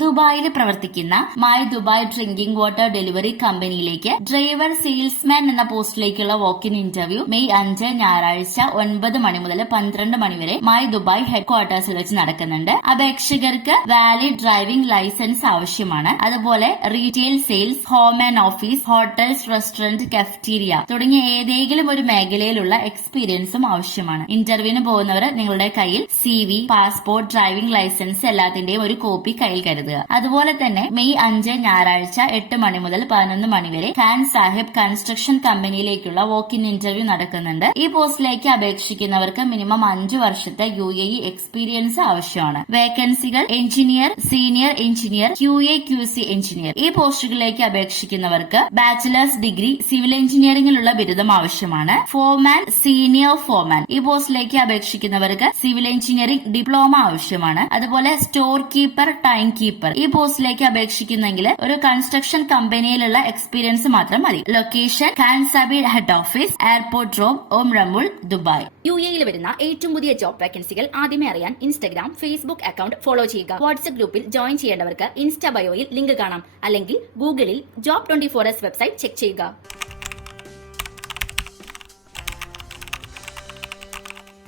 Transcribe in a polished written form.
ദുബായിൽ പ്രവർത്തിക്കുന്ന my Dubai drinking water delivery കമ്പനിയിലേക്ക് ഡ്രൈവർ സെയിൽസ്മാൻ എന്ന പോസ്റ്റിലേക്കുള്ള വോക്കിൻ ഇന്റർവ്യൂ മെയ് 5 ഞായറാഴ്ച 9 മണി മുതൽ 12 മണി വരെ മൈ ദുബായ് ഹെഡ് ക്വാർട്ടേഴ്സിൽ വെച്ച് നടക്കുന്നുണ്ട്. അപേക്ഷകർക്ക് വാലിഡ് ഡ്രൈവിംഗ് ലൈസൻസ് ആവശ്യമാണ്. അതുപോലെ retail sales, home and office, hotels, restaurant, cafeteria തുടങ്ങിയ ഏതെങ്കിലും ഒരു മേഖലയിലുള്ള എക്സ്പീരിയൻസും ആവശ്യമാണ്. ഇന്റർവ്യൂവിന് പോകുന്നവർ നിങ്ങളുടെ കയ്യിൽ CV, പാസ്പോർട്ട്, ഡ്രൈവിംഗ് ലൈസൻസ് എല്ലാത്തിന്റെയും ഒരു കോപ്പി കയ്യിൽ കരുതുക. അതുപോലെ തന്നെ മെയ് 5 ഞായറാഴ്ച 8 മണി മുതൽ 11 മണി വരെ ഖാൻ സാഹിബ് കൺസ്ട്രക്ഷൻ കമ്പനിയിലേക്കുള്ള വോക്കിൻ ഇന്റർവ്യൂ നടക്കുന്നുണ്ട്. ഈ പോസ്റ്റിലേക്ക് അപേക്ഷിക്കുന്നവർക്ക് മിനിമം 5 വർഷത്തെ UAE എക്സ്പീരിയൻസ് ആവശ്യമാണ്. വേക്കൻസികൾ engineer, senior engineer, QA/QC engineer. ഈ പോസ്റ്റുകളിലേക്ക് അപേക്ഷിക്കുന്നവർക്ക് ബാച്ചിലേഴ്സ് ഡിഗ്രി സിവിൽ എഞ്ചിനീയറിംഗിലുള്ള ബിരുദം ആവശ്യമാണ്. ഫോർമാൻ, സീനിയർ ഫോർമാൻ. ഈ പോസ്റ്റിലേക്ക് അപേക്ഷിക്കുന്നവർക്ക് സിവിൽ എഞ്ചിനീയറിംഗ് ഡിപ്ലോമ ആവശ്യമാണ്. അതുപോലെ സ്റ്റോർ കീപ്പർ, ടൈം കീപ്പർ. ഈ പോസ്റ്റിലേക്ക് അപേക്ഷിക്കുന്നെങ്കിൽ ഒരു കൺസ്ട്രക്ഷൻ കമ്പനിയിലുള്ള എക്സ്പീരിയൻസ് മാത്രം മതി. Location Khan Sahib head office, airport road, റംബുൾ, ദുബായ്. UAEയിൽ വരുന്ന ഏറ്റവും പുതിയ ജോബ് വാക്കൻസികൾ ആദ്യമേ അറിയാൻ ഇൻസ്റ്റഗ്രാം, ഫേസ്ബുക്ക് അക്കൗണ്ട് ഫോളോ ചെയ്യുക. വാട്സ്ആപ്പ് ഗ്രൂപ്പിൽ ജോയിൻ ചെയ്യേണ്ടവർക്ക് ഇൻസ്റ്റാ ബയോയിൽ ലിങ്ക് കാണാം. അല്ലെങ്കിൽ ഗൂഗിളിൽ Job 24S വെബ്സൈറ്റ് ചെക്ക് ചെയ്യുക.